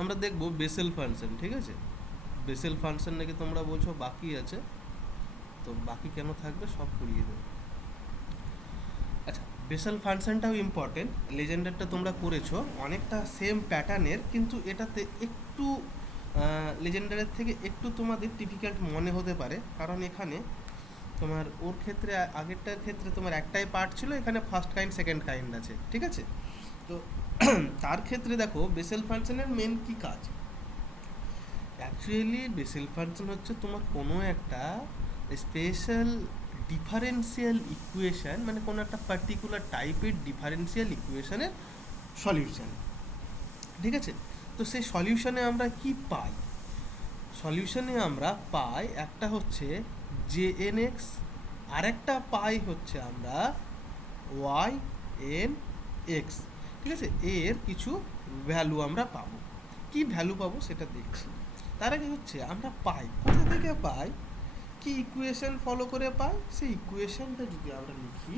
আমরা দেখব Bessel function, ঠিক আছে। বেসেল ফাংশন নাকি তোমরা বলছো বাকি আছে, তো বাকি কেন থাকবে সব করিয়ে দেবো। আচ্ছা, বেসেল ফাংশনটাও ইম্পর্টেন্ট। লেজেন্ডারটা তোমরা করেছো অনেকটা সেম প্যাটার্নের, কিন্তু এটাতে একটু লেজেন্ডারের থেকে একটু তোমাদের ডিফিকাল্ট মনে হতে পারে, কারণ এখানে তোমার ওর ক্ষেত্রে আগেরটার ক্ষেত্রে তোমার একটাই পার্ট ছিল, এখানে ফার্স্ট কাইন্ড সেকেন্ড কাইন্ড আছে, ঠিক আছে। তো তার ক্ষেত্রে দেখো বেসেল ফাংশনের মেন কি কাজ। অ্যাকচুয়ালি বেসেল ফাংশন হচ্ছে তোমার কোনো একটা স্পেশাল ডিফারেন্সিয়াল ইকুয়েশন, মানে কোনো একটা পার্টিকুলার টাইপের ডিফারেন্সিয়াল ইকুয়েশনের সলিউশন, ঠিক আছে। তো সেই সলিউশনে আমরা কি পাই? সলিউশনে আমরা পাই একটা হচ্ছে জে এন এক্স, আরেকটা পাই হচ্ছে আমরা ওয়াই এন এক্স, ঠিক আছে। এর কিছু ভ্যালু আমরা পাবো। কি ভ্যালু পাবো সেটা দেখছি। তার আগে হচ্ছে আমরা পাই কোথা থেকে পাই, কি ইকুয়েশন ফলো করে পাই, সেই ইকুয়েশনটা যদি আমরা লিখি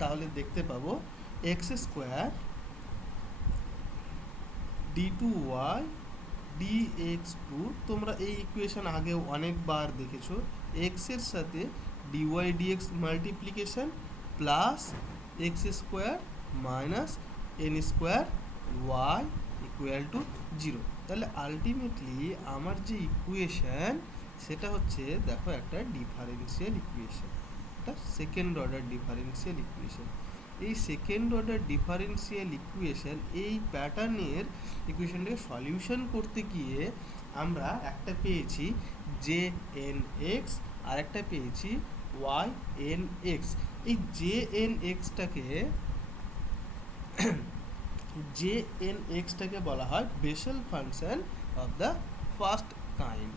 তাহলে দেখতে পাবো x square d two y d x two. তোমরা এই ইকুয়েশন আগেও অনেকবার দেখেছো। এক্সের সাথে d y d x multiplication plus x square minus n square y equal to zero. তাহলে আলটিমেটলি আমার যে ইকুয়েশন সেটা হচ্ছে দেখো একটা ডিফারেন্সিয়াল ইকুয়েশন, এটা সেকেন্ড অর্ডার ডিফারেন্সিয়াল ইকুয়েশন। এই সেকেন্ড অর্ডার ডিফারেন্সিয়াল ইকুয়েশন, এই প্যাটার্নের ইকুয়েশনটাকে সলিউশন করতে গিয়ে আমরা একটা পেয়েছি জে এন এক্স, আর একটা পেয়েছি ওয়াই এন এক্স। এই জে এন এক্সটাকে জে এন এক্সটাকে বলা হয় Bessel function of the first kind.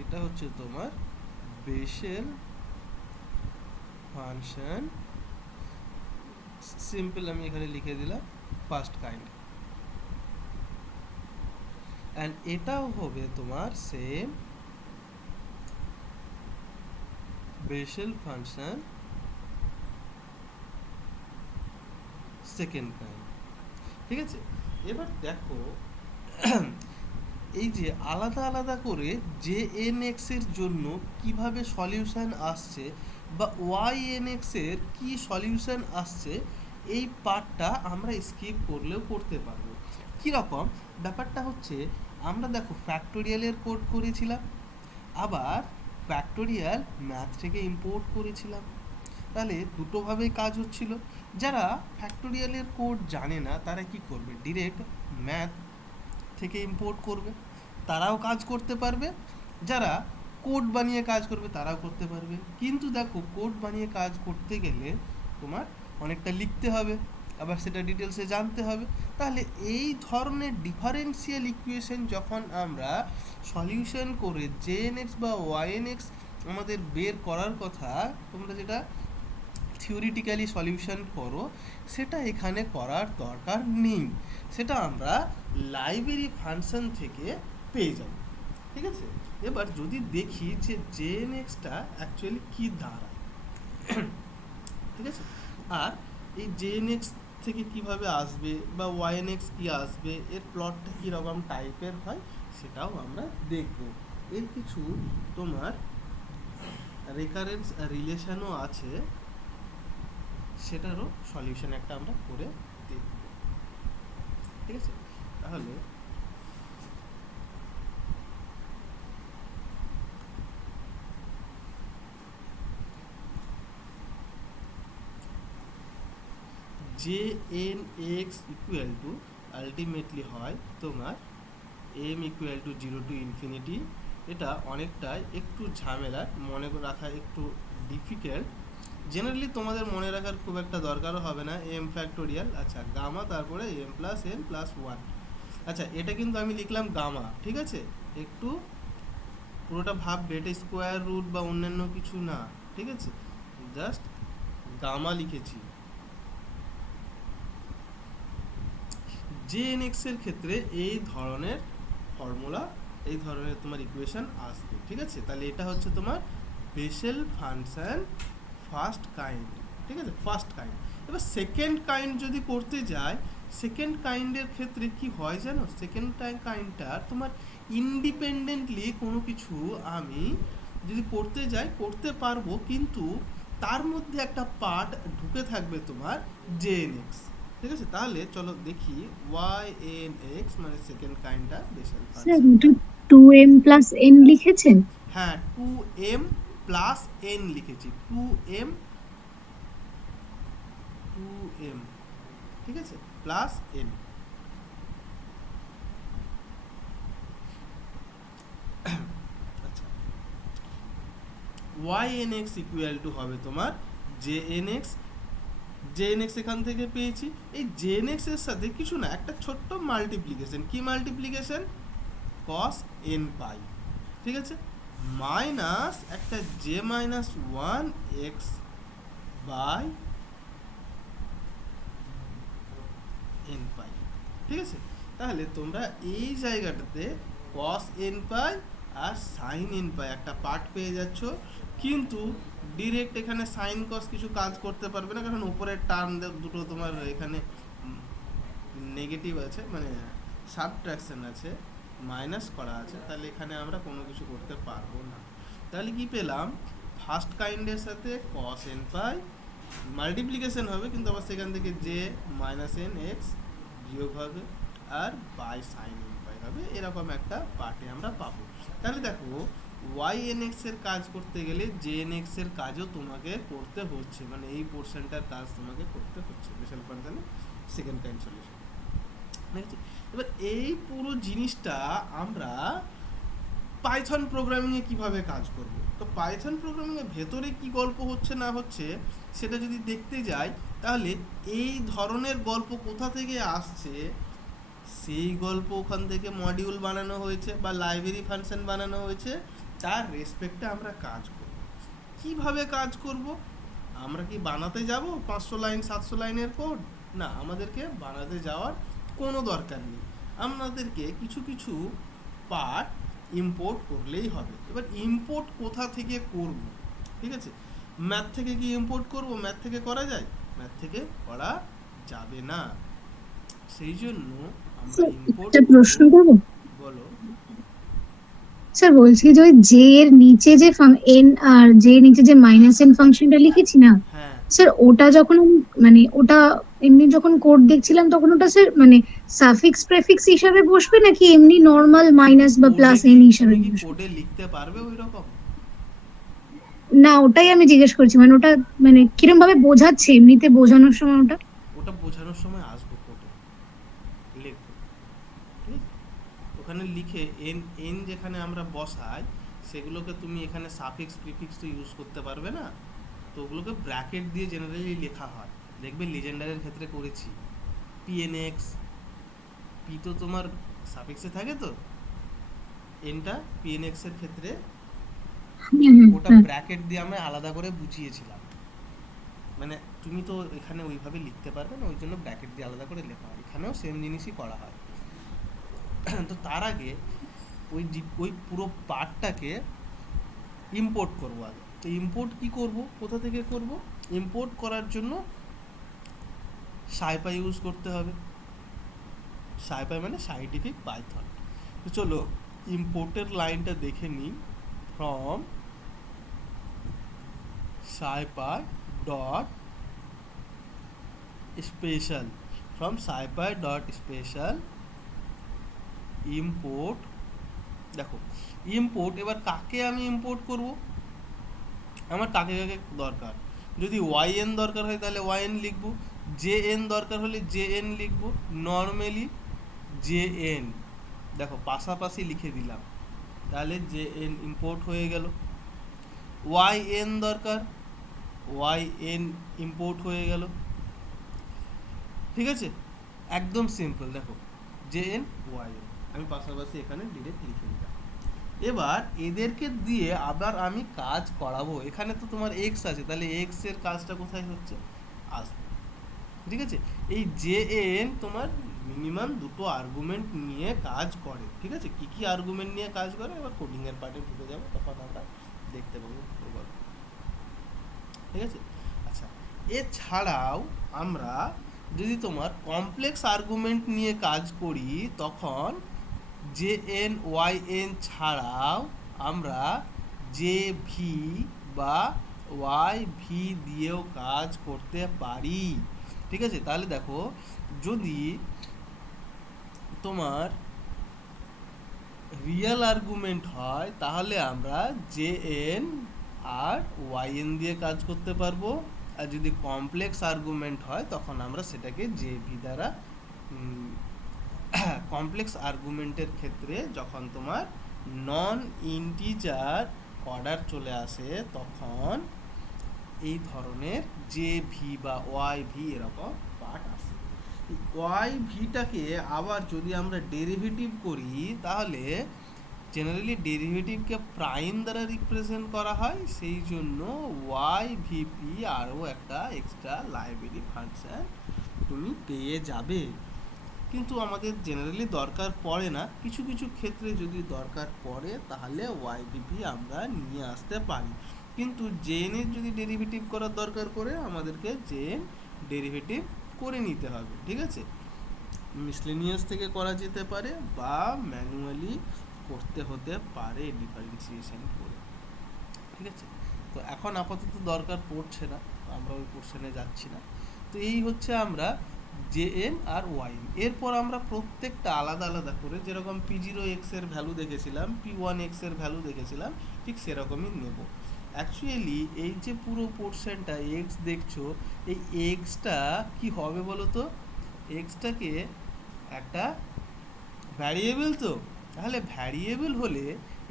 এটা হচ্ছে তোমার বেসেল ফাংশন, সিম্পল আমি এখানে লিখে দিলাম ফার্স্ট কাইন্ড। অ্যান্ড এটাও হবে তোমার same Bessel function second kind, ঠিক আছে। এবার দেখো এই যে আলাদা আলাদা করে জে এন এক্স এর জন্য কিভাবে সলিউশন আসছে, বা ওয়াই এন এক্স এর কি সলিউশন আসছে, এই পার্টটা আমরা স্কিপ করলেও করতে পারবো। কীরকম ব্যাপারটা হচ্ছে, আমরা দেখো ফ্যাক্টোরিয়ালের কোড করেছিলাম, আবার ফ্যাক্টোরিয়াল ম্যাথ থেকে ইম্পোর্ট করেছিলাম, তাহলে দুটোভাবেই কাজ হচ্ছিল। যারা ফ্যাক্টোরিয়ালের কোড জানে না তারা কি করবে, ডিরেক্ট ম্যাথ থেকে ইম্পোর্ট করবে, তারাও কাজ করতে পারবে। যারা কোড বানিয়ে কাজ করবে তারাও করতে পারবে। কিন্তু দেখো কোড বানিয়ে কাজ করতে গেলে তোমার অনেকটা লিখতে হবে, আবার সেটা ডিটেলসে জানতে হবে। তাহলে এই ধরনের ডিফারেন্সিয়াল ইকুয়েশন যখন আমরা সলিউশন করে জে এন এক্স বা ওয়াই এন এক্স আমাদের বের করার কথা, তোমরা যেটা থিওরিটিক্যালি সলিউশন করো, সেটা এখানে করার দরকার নেই, সেটা আমরা লাইব্রেরি ফাংশন থেকে পেয়ে যাব, ঠিক আছে। এবার যদি দেখি যে জে এন এক্সটা অ্যাকচুয়ালি কী দাঁড়ায়, ঠিক আছে, আর এই জে এন এক্স থেকে কীভাবে আসবে বা ওয়াই এন এক্স কী আসবে, এর প্লটটা কীরকম টাইপের হয় সেটাও আমরা দেখব। এর কিছু তোমার রেকারেন্স রিলেশনও আছে, সেটারও সলিউশন একটা আমরা করে দেখব, ঠিক আছে। তাহলে j n x equal to ultimately হয় তোমার m equal to zero to infinity. এটা অনেকটাই একটু ঝামেলা, মনে রাখা একটু ডিফিকাল্ট। জেনারেলি তোমাদের মনে রাখার খুব একটা দরকারও হবে না। এম ফ্যাক্টোরিয়াল, আচ্ছা গামা, তারপরে m plus n plus one. আচ্ছা এটা কিন্তু আমি লিখলাম গামা, ঠিক আছে। একটু পুরোটা ভাববে, এটা স্কোয়ার রুট বা অন্যান্য কিছু না, ঠিক আছে, জাস্ট গামা লিখেছি। জে এন এক্স এর ক্ষেত্রে এই ধরনের ফর্মুলা, এই ধরনের তোমার ইকুয়েশন আসবে, ঠিক আছে। তাহলে এটা হচ্ছে তোমার বেসেল ফাংশন ফার্স্ট কাইন্ড, ঠিক আছে, ফার্স্ট কাইন্ড। এবার সেকেন্ড কাইন্ড যদি করতে যাই, সেকেন্ড কাইন্ডের ক্ষেত্রে কি হয় জানো, সেকেন্ড কাইন্ডটা তোমার ইন্ডিপেন্ডেন্টলি কোনো কিছু আমি যদি করতে যাই করতে পারবো, কিন্তু তার মধ্যে একটা পার্ট ঢুকে থাকবে তোমার জেএনএক্স। ঠিক আছে, তাহলে চলো দেখি ওয়াই এন এক্স মানে সেকেন্ড কাইন্ডটা বেসিক স্যার ফাংশনটা। ওটা 2m+n লিখেছেন? হ্যাঁ, 2m প্লাস এন লিখেছি, 2m, 2m, ঠিক আছে, প্লাস এন। আচ্ছা, y(n(x) ইকুয়াল টু হবে তোমার jnx। jnx এখান থেকে পেয়েছি, এই jnx এর সাথে কিছু না, একটা ছোট্ট মাল্টিপ্লিকেশন। কি মাল্টিপ্লিকেশন? cos n পাই, ঠিক আছে, মাইনাস একটা j-1 x বাই n পাই। ঠিক আছে, তাহলে তোমরা এই জায়গাটাতে cos n পাই আর sin n পাই একটা পার্ট পেয়ে যাচ্ছ, কিন্তু ডিরেক্ট এখানে sin cos কিছু কাজ করতে পারবে না, কারণ উপরের টার্ম দুটো তোমার এখানে নেগেটিভ আছে, মানে সাবট্রাকশন আছে, মাইনাস করা আছে, তাহলে এখানে আমরা কোনো কিছু করতে পারবো না। তাহলে কি পেলাম, ফার্স্ট কাইন্ডের সাথে cos n পাই, মাল্টিপ্লিকেশন হবে কিন্তু আবার সেখান থেকে j-n(x) বিয়োগ হবে আর বাই সাইন n পাই হবে, এরকম একটা পার্টে আমরা পাবো। তাহলে দেখো y(n(x) এর কাজ করতে গেলে jn(x) এর কাজও তোমাকে করতে হচ্ছে, মানে এই পোর্শনটার কাজ তোমাকে করতে হচ্ছে বেসেল ফাংশনের সেকেন্ড কাইন্ড সলিউশন। ঠিক আছে, এবার এই পুরো জিনিসটা আমরা পাইথন প্রোগ্রামিংয়ে কিভাবে কাজ করব। তো পাইথন প্রোগ্রামিংয়ের ভেতরে কি গল্প হচ্ছে না হচ্ছে সেটা যদি দেখতে যাই, তাহলে এই ধরনের গল্প কোথা থেকে আসছে, সেই গল্প ওখান থেকে মডিউল বানানো হয়েছে বা লাইব্রেরি ফাংশন বানানো হয়েছে, তার রেসপেক্টে আমরা কাজ করব। কিভাবে কাজ করব? আমরা কি বানাতে যাব 500 লাইন 700 লাইনের কোড? না, আমাদেরকে বানাতে যাওয়ার কোনো দরকার নেই, আমাদেরকে কিছু কিছু পার্ট ইম্পোর্ট করলেই হবে। এবার ইম্পোর্ট কোথা থেকে করব? ঠিক আছে, ম্যাথ থেকে কি ইম্পোর্ট করব? ম্যাথ থেকে করা যায়? ম্যাথ থেকে করা যাবে না, সেই জন্য আমরা স্যার ইম্পোর্ট একটা করব। প্রশ্ন করবো? বলো। স্যার বলছি যে ওই জে এর নিচে যে এন আর জে এর নিচে যে -n ফাংশনটা লিখেছি না হ্যাঁ, স্যার, ওটা যখন মানে ওটা এমনি যখন কোড দেখছিলাম তখন ওটা স্যার মানে সাফিক্স প্রেফিক্স হিসাবে বসবে নাকি এমনি নর্মাল মাইনাস বা প্লাস এন হিসাবে তুমি কি বসবে? কোডে লিখতে পারবে ওই রকম? না, ওটাই আমি জিজ্ঞেস করছি, মানে ওটা মানে কিরম ভাবে বোঝাচ্ছে এমনিতে বোঝানোর সময় ওটা? ওটা বোঝানোর সময় আসবে কোডে লিখবো, ঠিক আছে, ওখানে লিখে এন এন যেখানে আমরা বসাই সেগুলোকে তুমি এখানে সাফিক্স প্রিফিক্স তো ইউজ করতে পারবে না, তো ওগুলোকে ব্র্যাকেট দিয়ে জেনারেলি লেখা হয়। দেখবে লিজেন্ডারের ক্ষেত্রে করেছি, পিএনএক্স, পি তো তোমার সাফিক্সে থাকে, তো এনটা পিএনএক্স এর ক্ষেত্রে হুম হুম ওটা হুম। ব্র্যাকেট দিয়ে আমরা আলাদা করে বুঝিয়েছিলাম, মানে তুমি তো এখানে ওইভাবে লিখতে পারবে না, ওই জন্য ব্র্যাকেট দিয়ে আলাদা করে লেখা হয়, এখানেও সেম জিনিসই করা হয়। তো তার আগে ওই পুরো পার্টটাকে ইম্পোর্ট করব আগে। তো ইম্পোর্ট কি করব, কোথা থেকে করব? ইম্পোর্ট করার জন্য সাইপাই ইউজ করতে হবে। সাইপাই মানে সাইন্টিফিক পাইথন। তো চলো ইম্পোর্টের লাইনটা দেখে নিই, from SciPy dot special, from SciPy dot special import. দেখো ইম্পোর্ট, এবার কাকে আমি ইম্পোর্ট করব, আমার কাকে কাকে দরকার। যদি ওয়াই এন দরকার হয় তাহলে ওয়াই এন লিখবো, জে এন দরকার হলে জে এন লিখবো, নর্মালি জে এন, দেখো পাশাপাশি লিখে দিলাম, তাহলে জে এন ইম্পোর্ট হয়ে গেল। ওয়াই এন দরকার, ওয়াই এন ইম্পোর্ট হয়ে গেল। ঠিক আছে, একদম সিম্পল, দেখো জে এন ওয়াই এন আমি পাশাপাশি এখানে ডিরেক্ট লিখে দিলাম। এবার এদেরকে দিয়ে আবার আমি কাজ করাবো, এখানে তো তোমার এক্স আছে, তাহলে এক্স এর কাজটা কোথায় হচ্ছে, আসবে। ঠিক আছে, এই জে এন তোমার মিনিমাম দুটো আর্গুমেন্ট নিয়ে কাজ করে। ঠিক আছে, কি কি আর্গুমেন্ট নিয়ে কাজ করে এবার কোডিং এর পার্টে ঢুকে যাবো, তখন আমরা দেখতে পাবো পুরো গল্প। ঠিক আছে, আচ্ছা, এছাড়াও আমরা যদি তোমার কমপ্লেক্স আর্গুমেন্ট নিয়ে কাজ করি তখন জে এন ওয়াই এন ছাড়াও আমরা জে ভি বা ওয়াই ভি দিয়েও কাজ করতে পারি। ঠিক আছে, তাহলে দেখো যদি তোমার রিয়েল আর্গুমেন্ট হয় তাহলে আমরা জে এন আর ওয়াই এন দিয়ে কাজ করতে পারবো, আর যদি কমপ্লেক্স আর্গুমেন্ট হয় তখন আমরা সেটাকে জে ভি দ্বারা কমপ্লেক্স আর্গুমেন্টের ক্ষেত্রে যখন তোমার নন ইন্টিজার অর্ডার চলে আসে তখন এই ধরনের জে ভি বা ওয়াই ভি এরকম পার্ট আসে। ওয়াই ভিটাকে আবার যদি আমরা ডেরিভেটিভ করি তাহলে জেনারেলি ডেরিভেটিভকে প্রাইম দ্বারা রিপ্রেজেন্ট করা হয়, সেই জন্য ওয়াই ভিপি আরও একটা এক্সট্রা লাইব্রেরি ফাংশন তুমি পেয়ে যাবে। কিন্তু আমাদের জেনারেলি দরকার পড়ে না, কিছু কিছু ক্ষেত্রে যদি দরকার পড়ে তাহলে ওয়াই ভিপি আমরা নিয়ে আসতে পারি। কিন্তু জেনের যদি ডেরিভেটিভ করার দরকার পড়ে আমাদেরকে জেন ডেরিভেটিভ করে নিতে হবে। ঠিক আছে, মিসলেনিয়াস থেকে করা যেতে পারে বা ম্যানুয়ালি করতে হতে পারে ডিফারেন্সিয়েশন করে। ঠিক আছে, তো এখন আপাতত দরকার পড়ছে না, আমরা ওই পোর্শনে যাচ্ছি না। তো এই হচ্ছে আমরা জে এন আর ওয়াই এন। এরপর আমরা প্রত্যেকটা আলাদা আলাদা করে যেরকম পি জিরো এক্স এর ভ্যালু দেখেছিলাম, পি ওয়ান এক্স এর ভ্যালু দেখেছিলাম, ঠিক সেরকমই নেব। অ্যাকচুয়ালি এই যে পুরো পোর্শনটা এক্স দেখছো, এই এক্সটা কি হবে বলো তো? এক্সটাকে একটা ভ্যারিয়েবল, তো তাহলে ভ্যারিয়েবল হলে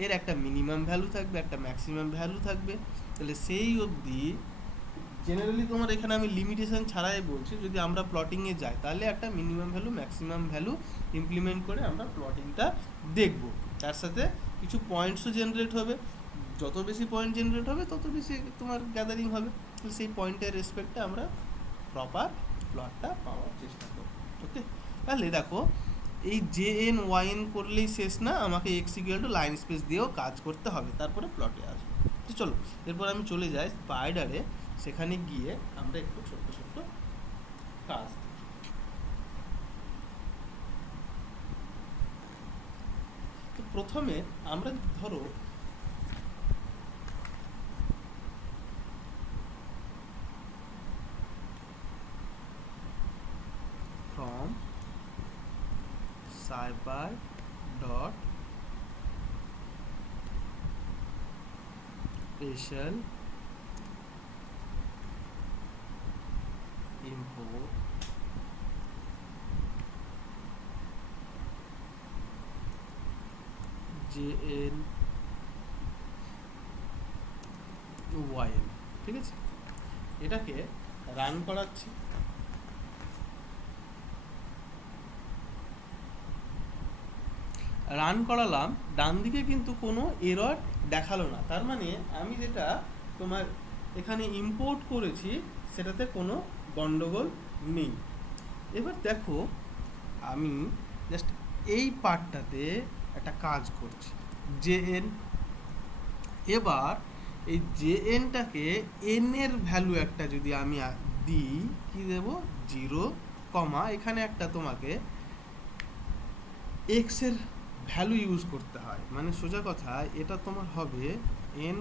এর একটা মিনিমাম ভ্যালু থাকবে, একটা ম্যাক্সিমাম ভ্যালু থাকবে। তাহলে সেই অবধি জেনারেলি তোমার এখানে আমি লিমিটেশন ছাড়াই বলছি, যদি আমরা প্লটিংয়ে যাই তাহলে একটা minimum value maximum value implement করে আমরা প্লটিংটা দেখব। তার সাথে কিছু পয়েন্টসও জেনারেট হবে, যত বেশি পয়েন্ট জেনারেট হবে তত বেশি তোমার গ্যাদারিং হবে। তো সেই পয়েন্টের রেসপেক্টে আমরা প্রপার প্লটটা পাওয়ার চেষ্টা করব। ওকে, তাহলে দেখো এই জে এন ওয়াই এন করলেই শেষ না, আমাকে x equal two line space দিয়েও কাজ করতে হবে, তারপরে প্লটে আসবে। তো চলো এরপর আমি চলে যাই স্পাইডারে, সেখানে গিয়ে আমরা একটু ছোট্ট ছোট্ট কাজ দেখি। তো প্রথমে আমরা ধরো from cyber dot special import jn yn। ঠিক আছে, এটাকে রান করাচ্ছি। রান করালাম, ডান দিকে কিন্তু কোনো এরর দেখালো না, তার মানে আমি যেটা তোমার এখানে ইম্পোর্ট করেছি সেটাতে কোনো গন্ডগোল নেই। এবার দেখো আমি জাস্ট এই পার্টটাতে একটা কাজ করছি, জে এন। এবার এই জে এনটাকে এন এর ভ্যালু একটা যদি আমি দিই, কি দেব? 0, এখানে একটা তোমাকে এক্স এর ভ্যালু ইউজ করতে হয়, মানে সোজা কথা এটা তোমার হবে এন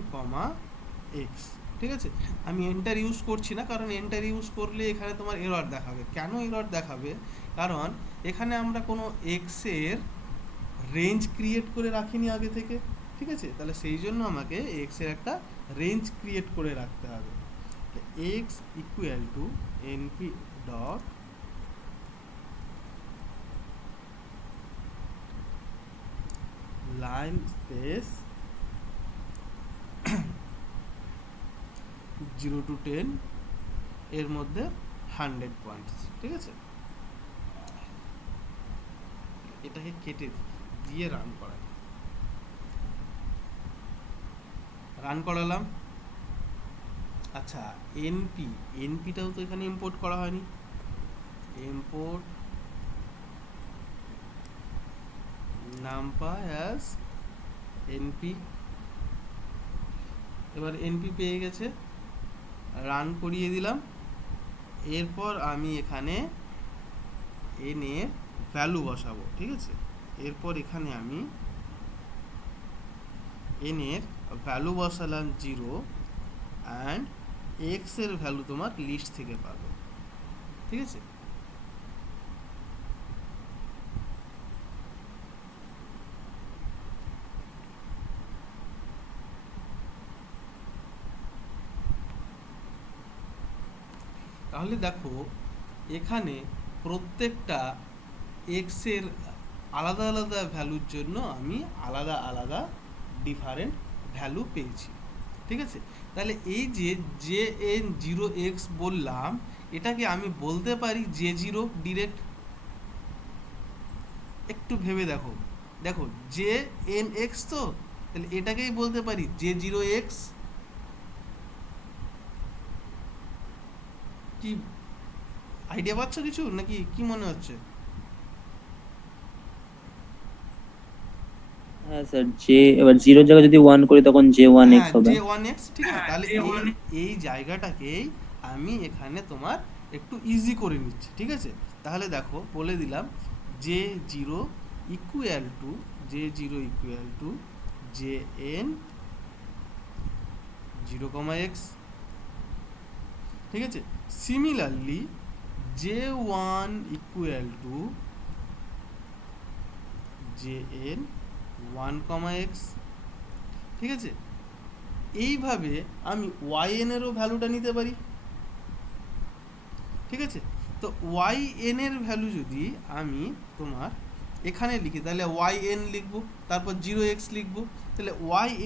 এক্স। ঠিক আছে, আমি এন্টার ইউজ করছি না, কারণ এন্টার ইউজ করলে এখানে তোমার এরর দেখাবে। কেন এরর দেখাবে? কারণ এখানে আমরা কোনো এক্সের রেঞ্জ ক্রিয়েট করে রাখিনি আগে থেকে। ঠিক আছে, তাহলে সেই জন্য আমাকে এক্সের একটা রেঞ্জ ক্রিয়েট করে রাখতে হবে। X equal to np dot linspace 0 to 10 এর মধ্যে 100 পয়েন্টস। ঠিক আছে, এটাকে কেটে দিয়ে রান করাই। রান করালাম। আচ্ছা, এনপিটাও তো এখানে ইম্পোর্ট করা হয়নি। Import NumPy as NP. এবার এনপি পেয়ে গেছে, রান করিয়ে দিলাম। এরপর আমি এখানে n এর ভ্যালু বসাবো, ঠিক আছে। এরপর এখানে আমি n এর ভ্যালু বসালাম 0 অ্যান্ড x এর ভ্যালু তোমার লিস্ট থেকে পাবে, ঠিক আছে। তাহলে দেখো এখানে প্রত্যেকটা x এর আলাদা আলাদা ভ্যালুর জন্য আমি আলাদা আলাদা ডিফারেন্ট ভ্যালু পেয়েছি, ঠিক আছে। তাহলে এই যে JN0x বললাম, এটাকে আমি বলতে পারি J0 ডিরেক্ট। একটু ভেবে দেখো, দেখো JNX তো, তাহলে এটাকেই বলতে পারি J0X। কি আইডিয়া পাচ্ছ কিছু, নাকি কি মনে হচ্ছে? হ্যাঁ স্যার, এবার জিরোর জায়গায় যদি 1 করি তখন J1X হ্যাঁ, হবে। J1X, ঠিক আছে। তাহলে এই জায়গাটাকেই আমি এখানে তোমার একটু ইজি করে নিচ্ছি, ঠিক আছে। তাহলে দেখো বলে দিলাম J0 equal to JN 0, x, ঠিক আছে। Similarly J1 equal to JN 1, x, ঠিক আছে। এইভাবে আমি yn এরও ভ্যালুটা নিতে পারি, ঠিক আছে। তো yn এর ভ্যালু যদি আমি তোমার এখানে লিখি, তাহলে yn লিখবো, তারপর 0x লিখবো। তাহলে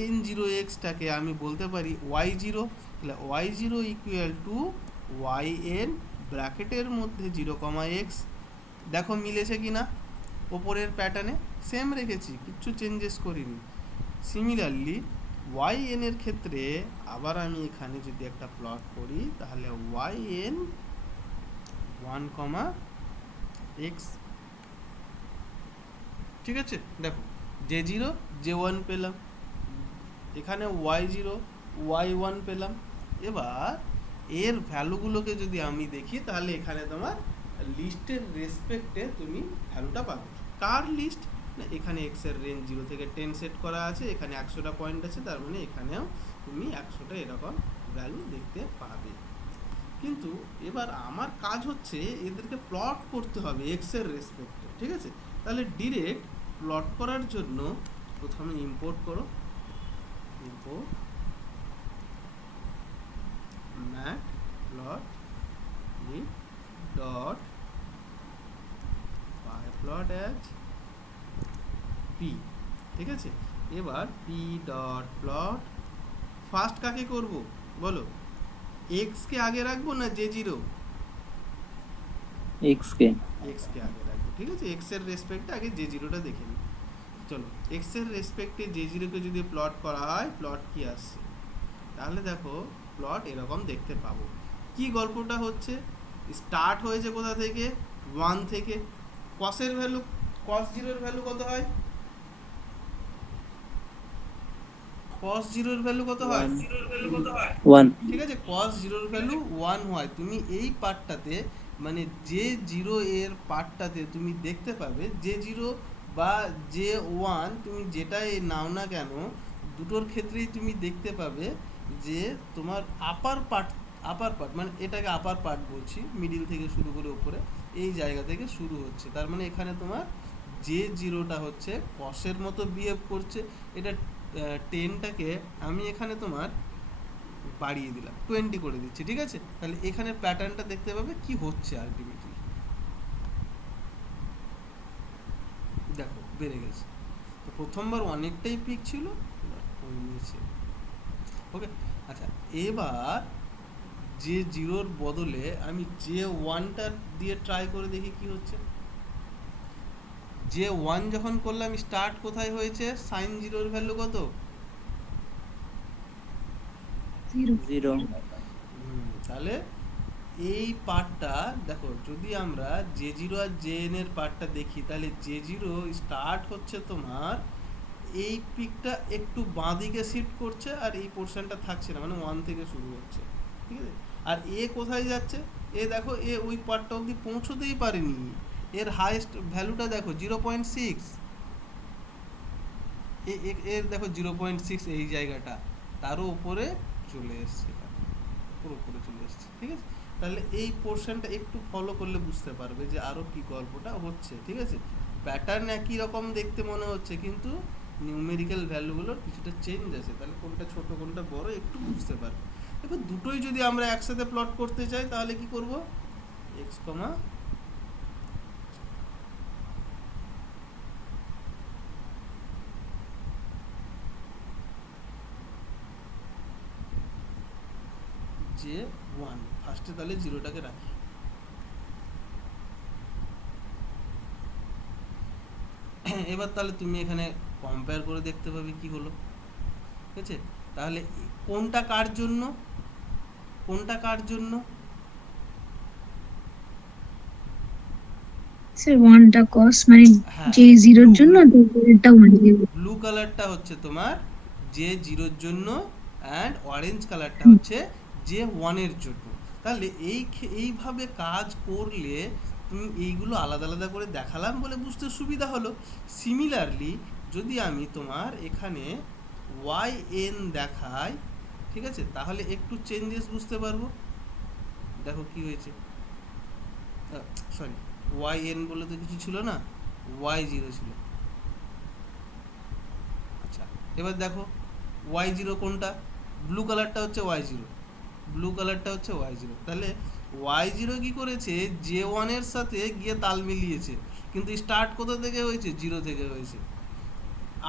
yn0xটাকে আমি বলতে পারি y0। তাহলে y0 ইকুয়াল টু yn ব্র্যাকেটের মধ্যে 0, x। দেখো মিলেছে কি না, ওপরের প্যাটার্নে সেম রেখেছি, কিচ্ছু চেঞ্জেস করিনি। সিমিলারলি yn এর ক্ষেত্রে আবার আমি এখানে যদি একটা প্লট করি, তাহলে yn 1, x, ঠিক আছে। দেখো J0 J1 পেলাম, এখানে y0 y1 পেলাম। এবার এর ভ্যালুগুলোকে যদি আমি দেখি, তাহলে এখানে তোমার লিস্টের রেসপেক্টে তুমি ভ্যালুটা পাবে। কার লিস্ট না, এখানে x এর রেঞ্জ 0 থেকে 10 সেট করা আছে, এখানে 100টা পয়েন্ট আছে, তার মানে এখানেও তুমি 100টা এরকম ভ্যালু দেখতে পাবে। কিন্তু এবার আমার কাজ হচ্ছে এদেরকে প্লট করতে হবে x এর রেসপেক্টে, ঠিক আছে। তাহলে ডিরেক্ট প্লট করার জন্য প্রথমে ইম্পোর্ট করো, import matplotlib dot pyplot as p, ঠিক আছে। এবার p ডট প্লট ফার্স্ট কাকে করব বলো, x কে আগে রাখবো না J0? x কে আগে রাখবো, ঠিক আছে। x এর রেসপেক্টে আগে J0টা দেখে নিই। চলো x এর রেসপেক্টে J0 কে যদি প্লট করা হয়, প্লট কি আসছে, তাহলে দেখো প্লট এরকম দেখতে পাবো। কি গল্পটা হচ্ছে, স্টার্ট হয়েছে কোথা থেকে, 1 থেকে। cos এর ভ্যালু, cos 0 এর ভ্যালু কত হয়, cos 0 এর ভ্যালু কত হয়, 1। ঠিক আছে। cos 0 এর ভ্যালু 1 হয়। তুমি এই পার্টটাতে মানে J0 এর পার্টটাতে তুমি দেখতে পাবে J0 বা J1, তুমি যেটাই নাও না কেন, দুটোর ক্ষেত্রেই তুমি দেখতে পাবে যে তোমার আপার পার্ট মানে এটাকে আপার পার্ট বলছি, মিডিল থেকে শুরু করে উপরে এই জায়গা থেকে শুরু হচ্ছে। তার মানে এখানে তোমার J0টা হচ্ছে কসের মতো বিহেভ করছে। এটা 10টাকে আমি এখানে তোমার বাড়িয়ে দিলাম, 20 করে দিচ্ছি, ঠিক আছে। তাহলে এখানে প্যাটার্নটা দেখতে পাবে কি হচ্ছে আলটিমেটলি। দেখো বেড়ে গেছে। তো প্রথমবার অনেকটাই পিক ছিল, এবার কমে নিয়েছে। ওকে, আচ্ছা। এবার J0 বদলে আমি J1টা দিয়ে ট্রাই করে দেখি কি হচ্ছে। J1 যখন করলাম, স্টার্ট কোথায় হয়েছে, sin 0 এর ভ্যালু কত, 0। তাহলে এই পার্টটা দেখো, যদি আমরা J0 আর Jn এর পার্টটা দেখি, তাহলে J0 স্টার্ট হচ্ছে তোমার এই পিকটা একটু বাঁ দিকে শিফট করছে, আর এই পোর্শনটা থাকছে না, মানে 1 থেকে শুরু হচ্ছে, ঠিক আছে। আর এ কোথায় যাচ্ছে, এ দেখো এ ওই পার্টটা অবধি পৌঁছতেই পারেনি, এর হাইয়েস্ট ভ্যালুটা দেখো 0.6, এর দেখো 0.6 এই জায়গাটা, তারও উপরে চলে এসছে, পুরো উপরে চলে এসছে। ঠিক আছে, তাহলে এই পোর্শনটা একটু ফলো করলে বুঝতে পারবে যে আরও কি গল্পটা হচ্ছে। ঠিক আছে, প্যাটার্ন একই রকম দেখতে মনে হচ্ছে, কিন্তু নিউমেরিক্যাল ভ্যালুগুলোর কিছুটা চেঞ্জ আছে, তাহলে কোনটা ছোট কোনটা বড় একটু বুঝতে পারবে। এবার দুটোই যদি আমরা একসাথে প্লট করতে চাই তাহলে কি করব, এক্স কমা যে ওয়ান, ফার্স্টে তাহলে জিরোটাকে রাখি। এবার তাহলে তুমি এখানে কম্পেয়ার করে দেখতে পাবে কি হলো। ঠিক আছে, তাহলে কোনটা কার জন্য, কোনটা কার জন্য, স্যার ওয়ানটা কস মানে হ্যাঁ যে জিরোর ব্লু জন্য ব্লু এটা ওয়ান জিরো। ব্লু কালারটা হচ্ছে তোমার যে জিরোর জন্য, অ্যান্ড অরেঞ্জ কালারটা হচ্ছে যে ওয়ানের জন্য। তাহলে এইভাবে কাজ করলে তুমি এইগুলো আলাদা আলাদা করে দেখালাম বলে বুঝতে সুবিধা হলো। সিমিলারলি যদি আমি তোমার এখানে ওয়াই এন দেখাই, ঠিক আছে, তাহলে একটু চেঞ্জেস বুঝতে পারবো। দেখো কি হয়েছে, সরি ওয়াই এন বলে তো কিছু ছিল না, ওয়াই জিরো ছিল। আচ্ছা, এবার দেখো ওয়াই জিরো কোনটা, ব্লু কালারটা হচ্ছে ওয়াই জিরো, ব্লু কালারটা হচ্ছে ওয়াই জিরো। তাহলে ওয়াই জিরো কী করেছে, জে ওয়ানের সাথে গিয়ে তাল মিলিয়েছে, কিন্তু স্টার্ট কোথা থেকে হয়েছে, জিরো থেকে হয়েছে।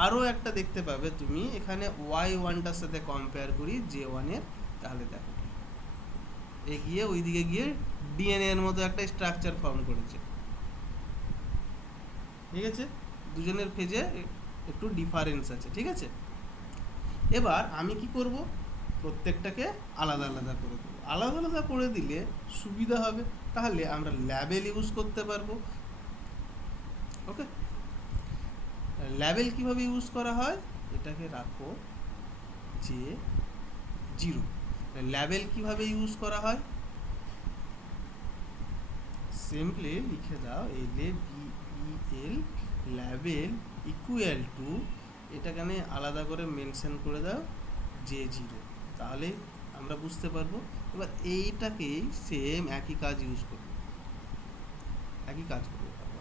আরও একটা দেখতে পাবে তুমি এখানে ওয়াই ওয়ানটার সাথে কম্পেয়ার করি জে ওয়ানের, তাহলে দেখো এগিয়ে ওইদিকে গিয়ে ডিএনএ এর মতো একটা স্ট্রাকচার ফর্ম করেছে। ঠিক আছে, দুজনের ফেজে একটু ডিফারেন্স আছে। ঠিক আছে, এবার আমি কি করব, প্রত্যেকটাকে আলাদা আলাদা করে দেবো। আলাদা আলাদা করে দিলে সুবিধা হবে, তাহলে আমরা ল্যাবেল ইউজ করতে পারবো। ওকে, ল্যাবেল কিভাবে ইউজ করা হয়, এটাকে রাখো যে জিরো। ল্যাবেল কিভাবে ইউজ করা হয়, সিম্পলি লিখে দাও LABEL, ল্যাবেল ইকুয়াল টু, এটাখানে আলাদা করে মেনশন করে দাও যে জিরো, তাহলে আমরা বুঝতে পারবো। এবার এইটাকেই সেম একই কাজ ইউজ করবো, একই কাজ করবো আবার।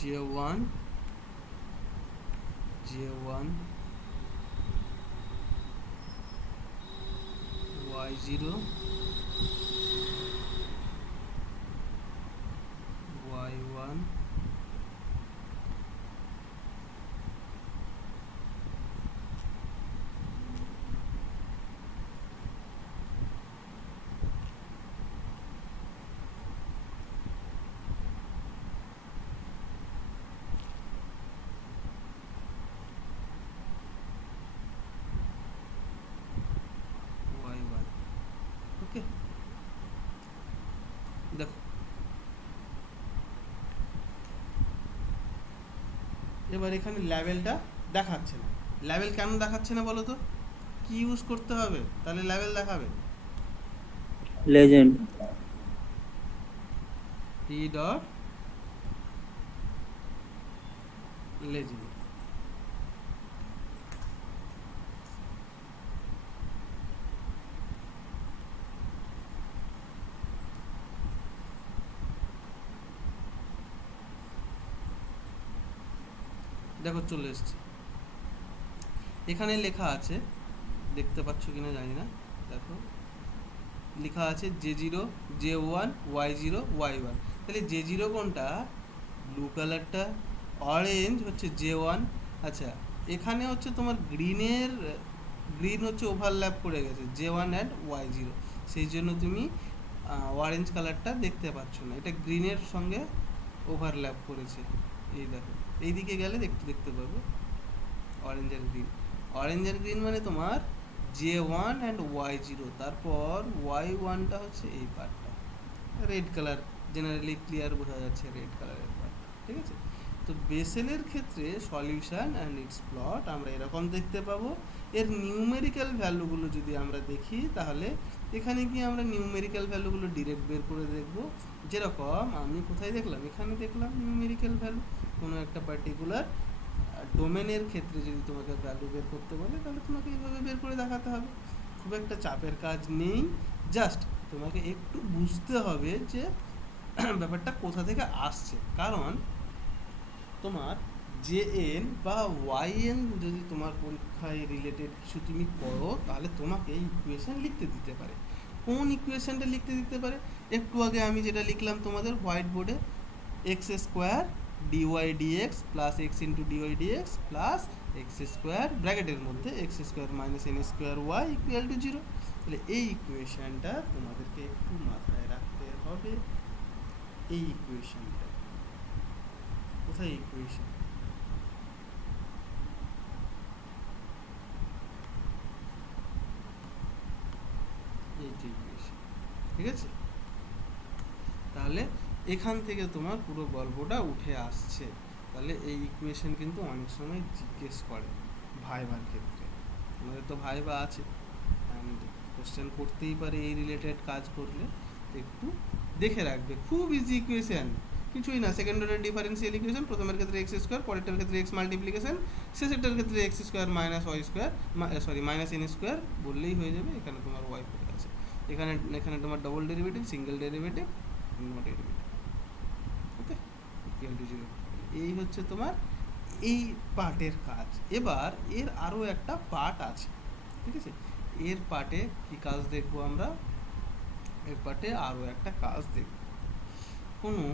J1 Y0 Y1 Y1। ওকে, দেখো এবার এখানে লেভেলটা দেখাচ্ছে না। লেভেল কেন দেখাচ্ছে না বলো তো, কি ইউজ করতে হবে তাহলে লেভেল দেখাবে, লেজেন্ড। টি ডট লেজেন্ড। দেখো চলে এসছে, এখানে লেখা আছে, দেখতে পাচ্ছ কিনা জানি না, দেখো লেখা আছে J0 J1 Y0 Y1। তাহলে J0 কোনটা, ব্লু কালারটা, অরেঞ্জ হচ্ছে J1। আচ্ছা, এখানে হচ্ছে তোমার গ্রিন হচ্ছে ওভারল্যাপ করে গেছে J1 অ্যান্ড Y0, সেই জন্য তুমি অরেঞ্জ কালারটা দেখতে পাচ্ছ না, এটা গ্রিনের সঙ্গে ওভারল্যাপ করেছে, এই দেখো এইদিকে গেলে একটু দেখতে পাবে অরেঞ্জ আর গ্রিন। অরেঞ্জ আর গ্রিন মানে তোমার J1 অ্যান্ড Y0, তারপর Y1টা হচ্ছে এই পার্টটা, রেড কালার, জেনারেলি ক্লিয়ার বোঝা যাচ্ছে রেড কালারের পার্ট, ঠিক আছে? তো বেসেলের ক্ষেত্রে সলিউশন অ্যান্ড ইটস প্লট আমরা এরকম দেখতে পাবো। এর নিউমেরিক্যাল ভ্যালুগুলো যদি আমরা দেখি তাহলে এখানে কি আমরা নিউমেরিক্যাল ভ্যালুগুলো ডিরেক্ট বের করে দেখব। যেরকম আমি কোথায় দেখলাম, এখানে দেখলাম নিউমেরিক্যাল ভ্যালু কোনো একটা পার্টিকুলার ডোমেনের ক্ষেত্রে যদি তোমাকে ভ্যালু বের করতে বলে তাহলে তোমাকে এইভাবে বের করে দেখাতে হবে। খুব একটা চাপের কাজ নেই, জাস্ট তোমাকে একটু বুঝতে হবে যে ব্যাপারটা কোথা থেকে আসছে। কারণ তোমার জেএন বা ওয়াইএন যদি তোমার পরীক্ষায় রিলেটেড কিছু তুমি পড়ো তাহলে তোমাকে ইকুয়েশন লিখতে দিতে পারে। কোন ইকুয়েশনটা লিখতে দিতে পারে? একটু আগে আমি যেটা লিখলাম তোমাদের হোয়াইট বোর্ডে, x square d y d x plus x into d y d x plus x square ব্র্যাকেটের মধ্যে x square minus n square y equal to 0। তাহলে এই ইকুয়েশনটা তোমাদেরকে একটু মাথায় রাখতে হবে। এই ইকুয়েশনটা কোথায়? ইকুয়েশন এই যে ইকুয়েশন, ঠিক আছে? তাহলে এখান থেকে তোমার পুরো গল্পটা উঠে আসছে। তাহলে এই ইকুয়েশন কিন্তু অনেক সময় জিজ্ঞেস করে ভাইবার ক্ষেত্রে, আমাদের তো ভাইবা আছে অ্যান্ড কোশ্চেন করতেই পারে এই রিলেটেড কাজ করলে, একটু দেখে রাখবে। খুব ইজি ইকুয়েশন, কিছুই না, সেকেন্ড অর্ডার ডিফারেন্সিয়াল ইকুয়েশন, প্রথমের ক্ষেত্রে এক্স স্কোয়ার, পরেরটার ক্ষেত্রে এক্স মাল্টিপ্লিকেশন, শেষেরটার ক্ষেত্রে x square minus y square, sorry minus n square বললেই হয়ে যাবে। এখানে তোমার ওয়াই পড়ে আছে, এখানে এখানে তোমার double derivative, single derivative, no derivative, okay, equal to 0। এই হচ্ছে তোমার এই পার্টের কাজ। এবার এর আরও একটা পার্ট আছে, ঠিক আছে? এর পার্টে কি কাজ দেখবো আমরা? এর পার্টে আরও একটা কাজ দেখব, কোনো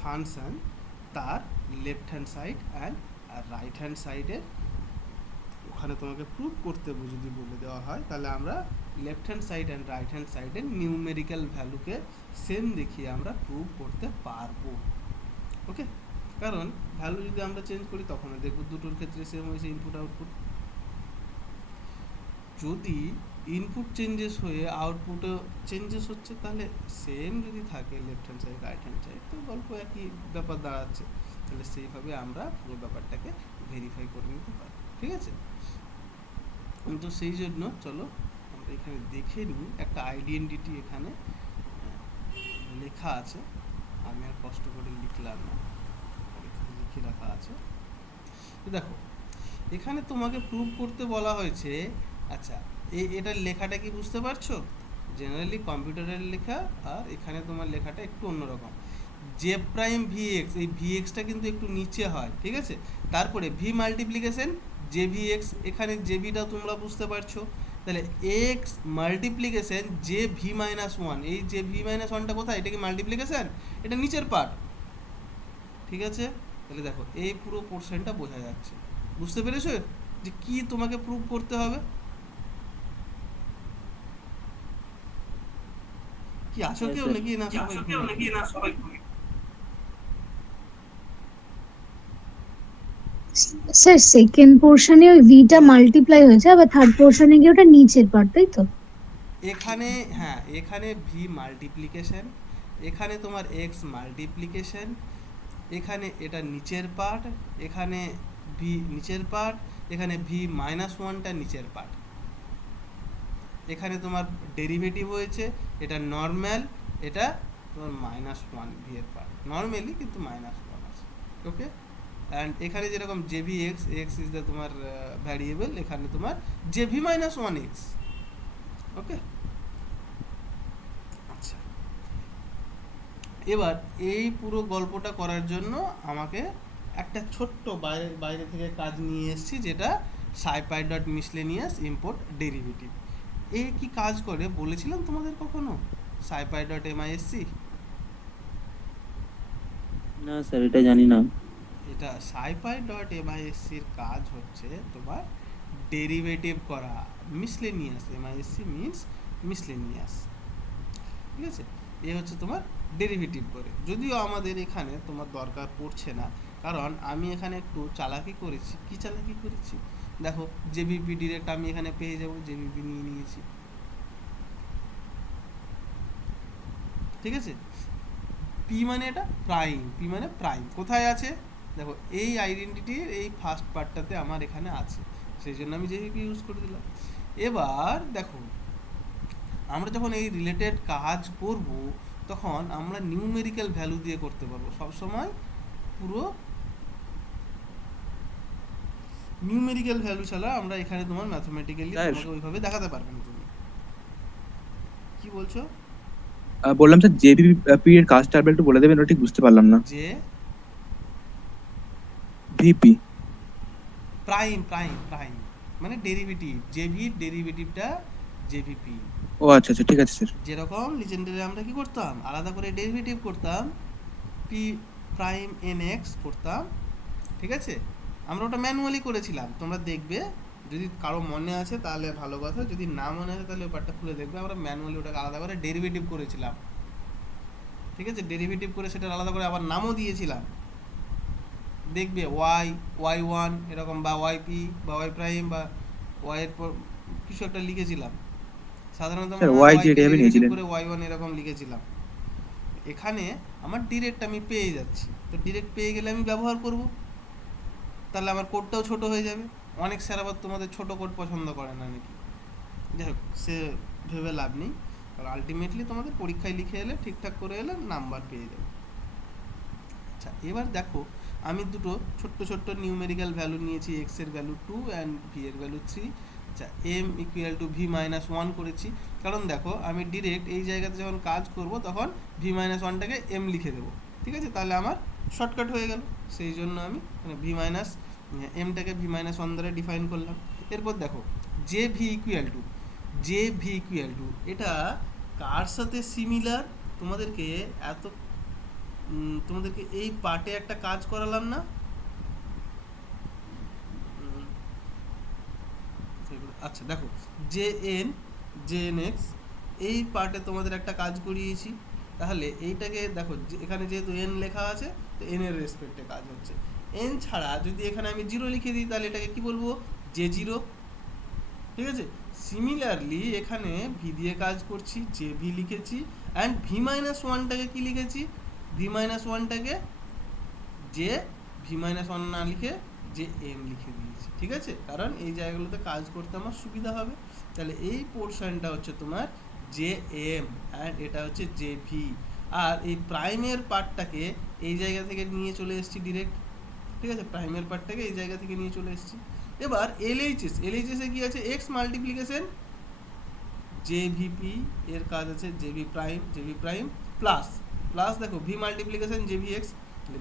ফাংশন তার left hand side and right hand সাইডের ওখানে তোমাকে প্রুভ করতে যদি বলে দেওয়া হয় তাহলে আমরা left hand side and right hand সাইডের নিউমেরিক্যাল ভ্যালুকে সেম দেখিয়ে আমরা প্রুভ করতে পারবো, ওকে? কারণ ভ্যালু যদি আমরা চেঞ্জ করি তখন দেখব দুটোর ক্ষেত্রে সেম হয়েছে ইনপুট আউটপুট। যদি ইনপুট চেঞ্জেস হয়ে আউটপুটও চেঞ্জেস হচ্ছে তাহলে সেম যদি থাকে left hand side right hand side তো গল্প একই ব্যাপার দাঁড়াচ্ছে। তাহলে সেইভাবে আমরা পুরো ব্যাপারটাকে ভেরিফাই করে নিতে পারি, ঠিক আছে? তো সেই জন্য চলো আমরা এখানে দেখে নিই, একটা আইডেন্টিটি এখানে লেখা আছে, আমি আর কষ্ট করে লিখলাম না, এখানে লিখে রাখা আছে। দেখো এখানে তোমাকে প্রুভ করতে বলা হয়েছে, আচ্ছা এটার লেখাটা কি বুঝতে পারছো? জেনারেলি কম্পিউটারের লেখা আর এখানে তোমার লেখাটা একটু অন্যরকম। জে প্রাইম ভি এক্স, এই ভি এক্সটা কিন্তু একটু নিচে হয়, ঠিক আছে? তারপরে V multiplication J V x, এখানে জে ভিটাও তোমরা বুঝতে পারছো। তাহলে x multiplication J V minus one, এই জে ভি মাইনাস ওয়ানটা কোথায়? এটা কি মাল্টিপ্লিকেশন? এটা নিচের পার্ট, ঠিক আছে? তাহলে দেখো এই পুরো পোর্শনটা বোঝা যাচ্ছে, বুঝতে পেরেছো যে কি তোমাকে প্রুভ করতে হবে? কি আছো Yes, কেউ sir. নাকি না সবাই? স্যার সেকেন্ড পোর্শনে ওই ভিটা মাল্টিপ্লাই হয়েছে, আবার থার্ড পোর্শনে গিয়ে ওটা নিচের পার্ট, তাই তো? এখানে হ্যাঁ, এখানে ভি মাল্টিপ্লিকেশন, এখানে তোমার এক্স মাল্টিপ্লিকেশন, এখানে এটা নিচের পার্ট, এখানে ভি নিচের পার্ট, এখানে ভি মাইনাস ওয়ানটা নিচের পার্ট, এখানে তোমার ডেরিভেটিভ হয়েছে, এটা নর্মাল, এটা তোমার মাইনাস ওয়ান ভি এর পার্ট, নর্মালি কিন্তু মাইনাস ওয়ান আছে, ওকে? অ্যান্ড এখানে যেরকম J V X, X is the তোমার ভ্যারিয়েবল, এখানে তোমার J V minus one X, okay? আচ্ছা, এবার এই পুরো গল্পটা করার জন্য আমাকে একটা ছোট্ট বাইরে বাইরে থেকে কাজ নিয়ে এসেছি, যেটা সাইপাই ডট মিসলেনিয়াস ইম্পোর্ট ডেরিভেটিভ। এ কি কাজ করে বলেছিলাম তোমাদের কখনো? সাইপাই ডট এমআইএসসি, না স্যার, এটা জানি না। এটা সাইপাই ডট এমআইএসসির কাজ হচ্ছে তোমার ডেরিভেটিভ করা, মিসলেনিয়াস, এমআইএসসি মিনস মিসলেনিয়াস, ঠিক আছে? এ হচ্ছে তোমার ডেরিভেটিভ করে, যদিও আমাদের এখানে তোমার দরকার পড়ছে না, কারণ আমি এখানে একটু চালাকি করেছি। কি চালাকি করেছি দেখো, জেভিপি ডিরেক্ট আমি এখানে পেয়ে যাব, জেভিপি নিয়ে নিয়েছি, ঠিক আছে। পি মানে এটা প্রাইম, পি মানে প্রাইম কোথায় আছে দেখো, এই আইডেন্টিটির এই ফার্স্ট পার্টটাতে আমার এখানে আছে, সেই জন্য আমি জেভিপি ইউজ করে দিলাম। এবার দেখো, আমরা যখন এই রিলেটেড কাজ করব তখন আমরা নিউমেরিক্যাল ভ্যালু দিয়ে করতে পারবো সবসময়। পুরো নিউমেরিক্যাল ভ্যালু ছাড়া আমরা এখানে তোমার ম্যাথমেটিক্যালি স্যার তোমাকে ওইভাবে দেখাতে পারবে না। তুমি কি বলছো? বললাম স্যার জেভিপি এর কাজটা আবার একটু বলে দেবেন, ওটা ঠিক বুঝতে পারলাম না। যে ভিপি প্রাইম প্রাইম প্রাইম মানে ডেরিভেটিভ, জেভির ডেরিভেটিভটা জেভিপি। ও আচ্ছা আচ্ছা, ঠিক আছে স্যার। যেরকম লিজেন্ডারে আমরা কি করতাম, আলাদা করে ডেরিভেটিভ করতাম, পি প্রাইম এন এক্স করতাম, ঠিক আছে। আমরা ওটা ম্যানুয়ালি করেছিলাম, তোমরা দেখবে যদি কারো মনে আছে তাহলে ভালো কথা, যদি না মনে আছে তাহলে ব্যাপারটা খুলে দেখবে। আমরা ম্যানুয়ালি ওটাকে আলাদা করে ডেরিভেটিভ করেছিলাম, ঠিক আছে। ডেরিভেটিভ করে সেটা আলাদা করে আবার নামও দিয়েছিলাম। দেখবে ওয়াই, ওয়াই ওয়ান এরকম, বা ওয়াই পি বা ওয়াই প্রাইম বা ওয়াইয়ের পর কিছু একটা লিখেছিলাম। সাধারণত স্যার আমরা ওয়াই ওয়াইকে যেটা আপনি ডেরিভেটিভ নিয়েছিলেন। করে ওয়াই ওয়ান এরকম লিখেছিলাম। এখানে আমার ডিরেক্ট আমি পেয়ে যাচ্ছি, তো ডিরেক্ট পেয়ে গেলে আমি ব্যবহার করব, তাহলে আমার কোডটাও ছোট হয়ে যাবে। অনেক স্যার আবার তোমাদের ছোট কোড পছন্দ করে না নাকি, যাই হোক সে ভেবে লাভ নেই, কারণ আলটিমেটলি তোমাদের পরীক্ষায় লিখে এলে ঠিকঠাক করে এলে নাম্বার পেয়ে যাবে। আচ্ছা এবার দেখো, আমি দুটো ছোট্ট ছোট্ট নিউমেরিক্যাল ভ্যালু নিয়েছি, এক্স এর ভ্যালু 2 অ্যান্ড ভি এর ভ্যালু 3। আচ্ছা m equal to v minus 1 করেছি, কারণ দেখো আমি ডিরেক্ট এই জায়গাতে যখন কাজ করব তখন ভি মাইনাস 1টাকে এম লিখে দেবো, ঠিক আছে, তাহলে আমার শর্টকাট হয়ে গেল। সেই জন্য আমি মানে ভি মাইনাস এমটাকে ভি মাইনাস 1 দ্বারা ডিফাইন করলাম। এরপর দেখো J V equal to, J V equal to এটা কার সাথে সিমিলার, তোমাদেরকে এত তোমাদেরকে এই পার্টে একটা কাজ করালাম না। আচ্ছা দেখো J N, J n x এই পার্টে তোমাদের একটা কাজ করিয়েছি, তাহলে এইটাকে দেখো এখানে যেহেতু এন লেখা আছে তো এন এর রেসপেক্টে কাজ হচ্ছে। এন ছাড়া যদি এখানে আমি জিরো লিখে দিই তাহলে এটাকে কি বলবো, জে জিরো, ঠিক আছে। সিমিলারলি এখানে ভি দিয়ে কাজ করছি, জে ভি লিখেছি, অ্যান্ড ভি মাইনাস ওয়ানটাকে কী লিখেছি, ভি মাইনাস ওয়ানটাকে যে ভি মাইনাস ওয়ান না লিখে যে এম লিখে দিয়েছি, ঠিক আছে, কারণ এই জায়গাগুলোতে কাজ করতে আমার সুবিধা হবে। তাহলে এই পোর্শনটা হচ্ছে তোমার জে এম অ্যান্ড এটা হচ্ছে জে ভি। আর এই প্রাইমের পার্টটাকে এই জায়গা থেকে নিয়ে চলে এসেছি ডিরেক্ট, ঠিক আছে, প্রাইমের পার্টটাকে এই জায়গা থেকে নিয়ে চলে এসেছি। এবার এলএইচএস, এলএইচএস এ কি আছে, এক্স মাল্টিপ্লিকেশন জেভিপি এর কাজ আছে JV prime, JV prime plus plus দেখো V multiplication JV X,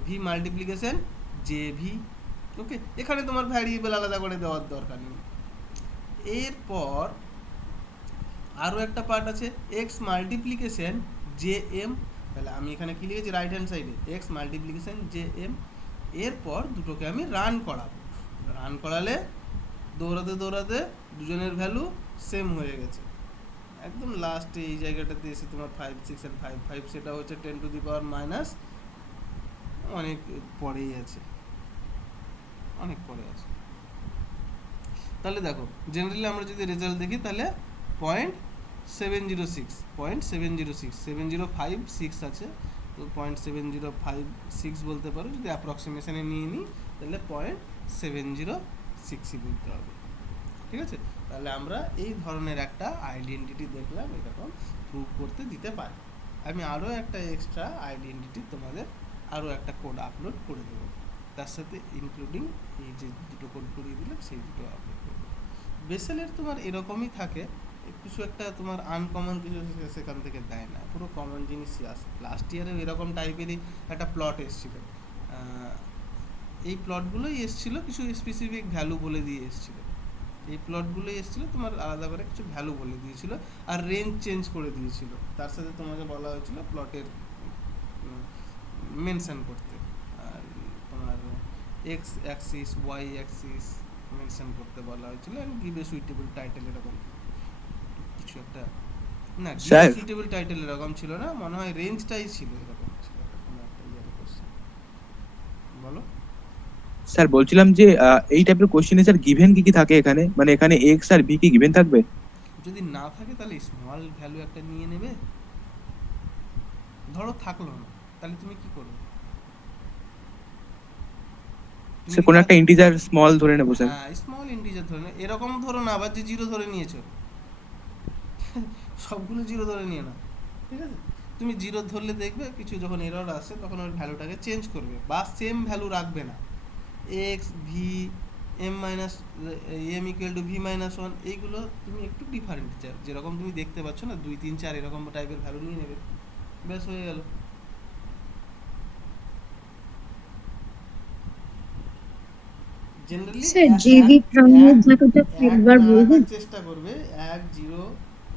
V multiplication JV, okay. এখানে তোমার ভ্যারিয়েবল আলাদা করে দেওয়ার দরকার নেই। এরপর আরও একটা পার্ট আছে এক্স মাল্টিপ্লিকেশন জে এম, তাহলে আমি এখানে কি লিখেছি রাইট হ্যান্ড সাইডে এক্স মাল্টিপ্লিকেশন জে এম। এরপর দুটোকে আমি রান করাবো, রান করালে দৌড়াতে দৌড়াতে দুজনের ভ্যালু সেম হয়ে গেছে। একদম লাস্টে এই জায়গাটাতে এসে তোমার 5 6 অ্যান্ড 5 5 সেটা হচ্ছে 10 টু দি পাওয়ার মাইনাস, অনেক পরেই আছে, অনেক পরে আছে। তাহলে দেখো জেনারেলি আমরা যদি রেজাল্ট দেখি তাহলে 0.706, 0.706, 7056 আছে, তো 0.7056 বলতে পারো, যদি অ্যাপ্রক্সিমেশনে নিয়ে নিই তাহলে 0.706ই বলতে হবে, ঠিক আছে। তাহলে আমরা এই ধরনের একটা আইডেন্টিটি দেখলাম, এরকম প্রুভ করতে দিতে পারি। আমি আরও একটা এক্সট্রা আইডেন্টিটি তোমাদের আরও একটা কোড আপলোড করে দেবো, তার সাথে ইনক্লুডিং এই যে দুটো কোড করিয়ে দিলাম সেই দুটো আপলোড করে দেবো। বেসেলের তোমার এরকমই থাকে, কিছু একটা তোমার আনকমন কিছু সেখান থেকে দেয় না, পুরো কমন জিনিসই আসে। লাস্ট ইয়ারেও এরকম টাইপেরই একটা প্লট এসেছিল, এই প্লটগুলোই এসেছিল, কিছু স্পেসিফিক ভ্যালু বলে দিয়ে এসেছিল, এই প্লটগুলোই এসেছিলো তোমার আলাদা করে কিছু ভ্যালু বলে দিয়েছিল আর রেঞ্জ চেঞ্জ করে দিয়েছিল, তার সাথে তোমাকে বলা হয়েছিল প্লটের মেনশন করতে, আর তোমার x axis y axis mention করতে বলা হয়েছিল, and give a suitable title, এরকম কিছু একটা না স্যার। সুইটেবল টাইটেল এরকম ছিল না, মনে হয় রেঞ্জটাই ছিল এরকম ছিল কোনো একটা ইয়ের কোশ্চেন। বলো। স্যার বলছিলাম যে এই টাইপের কোশ্চেনে স্যার গিভেন কি কি থাকে এখানে, মানে এখানে এক্স আর বি কি গিভেন থাকবে? যদি না থাকে তাহলে স্মল ভ্যালু একটা নিয়ে নেবে, ধরো থাকলো না, তাহলে তুমি কি করবে? তুমি স্যার কি কোনো থাক- একটা ইন্টিজার স্মল ধরে নেবো স্যার। হ্যাঁ স্মল ইন্টিজার ধরে নাও, এরকম ধরো না আবার যে জিরো ধরে নিয়েছো, সবগুলো জিরো ধরে নিয়ে না, ঠিক আছে? তুমি জিরো ধরলে দেখবে কিছু যখন এরর আসে তখন ওই ভ্যালুটাকে চেঞ্জ করবে বা সেম ভ্যালু রাখবে না। X v m minus m equal to v minus one, এইগুলো তুমি একটু ডিফারেন্ট যেরকম তুমি দেখতে পাচ্ছ না 2 3 4 এরকম টাইপের ভ্যালু নিয়ে নেবে, ব্যাস হয়ে গেল। জেনারেলি স্যার জেবি প্রাইমের জায়গাটা একবার না বলবেন? রাখার চেষ্টা করবে, 1 0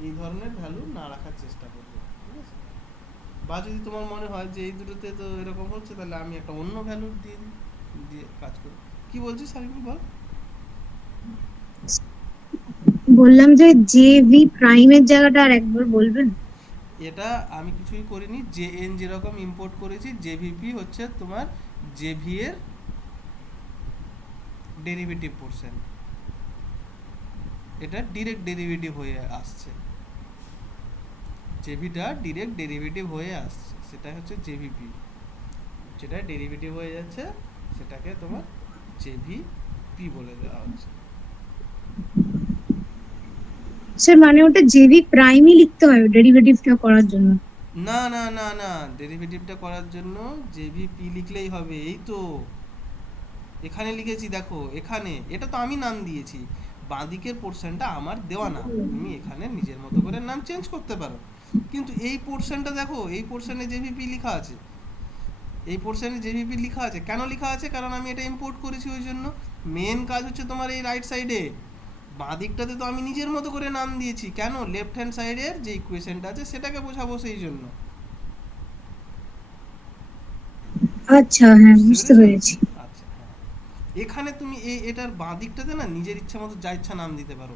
এই ধরনের ভ্যালু না রাখার চেষ্টা করবে, ঠিক আছে? বা যদি তোমার মনে হয় যে এই দুটোতে তো এরকম হচ্ছে তাহলে আমি একটা অন্য ভ্যালু দিয়ে দিয়ে কাজ করি। কি বলছিস সারিন বল। বললাম যে জেভি প্রাইমের জায়গাটা আর একবার বলবেন? এটা আমি কিছুই করিনি, জে এন যেরকম ইম্পোর্ট করেছি, জেভিপি হচ্ছে তোমার জেভি এর ডেরিভেটিভ পোর্শন, এটা ডিরেক্ট ডেরিভেটিভ হয়ে আসছে, জেভিটা ডিরেক্ট ডেরিভেটিভ হয়ে আসছে, সেটা হচ্ছে জেভিপি, যেটা ডেরিভেটিভ হয়ে যাচ্ছে সেটাকে তোমার জেভিপি বলে দেওয়া হচ্ছে। স্যার মানে ওটা জেভি প্রাইমই লিখতে হয় ডেরিভেটিভটা করার জন্য? না না না না, ডেরিভেটিভটা করার জন্য জেভিপি লিখলেই হবে, এই তো এখানে লিখেছি দেখো, এখানে এটা তো আমি নাম দিয়েছি, বাঁদিকের পোর্শনটা আমার দেওয়া নাম, তুমি এখানে নিজের মতো করে নাম চেঞ্জ করতে পারো, কিন্তু এই পোর্শনটা দেখো, এই পোর্শনে জেভিপি লেখা আছে, এই পোর্শনে জেভিপি লেখা আছে, কেন লেখা আছে? কারণ আমি এটা ইম্পোর্ট করেছি ওই জন্য। মেন কাজ হচ্ছে তোমার এই রাইট সাইডে, বাঁ দিকটাতে তো আমি নিজের মতো করে নাম দিয়েছি, কেন? লেফট হ্যান্ড সাইডের যে ইকুয়েশনটা আছে সেটাকে বোঝাবো সেই জন্য। আচ্ছা হ্যাঁ বুঝতে পেরেছি। আচ্ছা হ্যাঁ, এখানে তুমি এটার বাঁ দিকটাতে না নিজের ইচ্ছা মতো যা ইচ্ছা নাম দিতে পারো,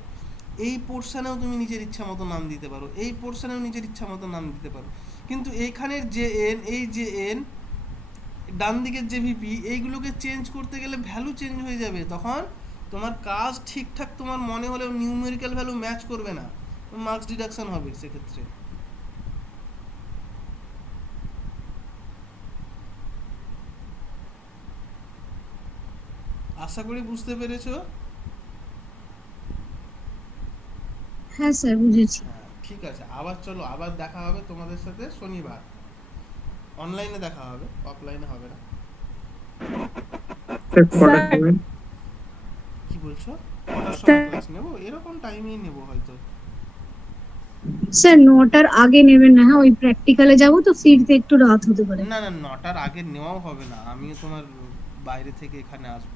এই পোর্শনেও তুমি নিজের ইচ্ছা মতো নাম দিতে পারো, এই পোর্শনেও নিজের ইচ্ছা মতো নাম দিতে পারো, কিন্তু এইখানের যে এন, এই যে এন, ডান দিকের যে ভিপি, এইগুলোকে চেঞ্জ করতে গেলে ভ্যালু চেঞ্জ হয়ে যাবে, তখন তোমার কাজ ঠিকঠাক তোমার মনে হলেও নিউমেরিক্যাল ভ্যালু ম্যাচ করবে না, মার্কস ডিডাকশন হবে সেক্ষেত্রে। আশা করি বুঝতে পেরেছো। হ্যাঁ স্যার বুঝেছি। হ্যাঁ ঠিক আছে, আবার চলো আবার দেখা হবে তোমাদের সাথে শনিবার, অনলাইনে দেখা হবে, অফলাইনে হবে না। স্যার কটার সময়? কি বলছো? কটার সময় ক্লাস নেবো? এরকম টাইমেই নেবো হয়তো। স্যার 9টার আগে নেবেন না, হ্যাঁ ওই প্র্যাকটিক্যালে যাবো তো ফিরতে একটু রাত হতে পারে। না না, 9টার আগে নেওয়াও হবে না, আমিও তোমার বাইরে থেকে এখানে আসবো।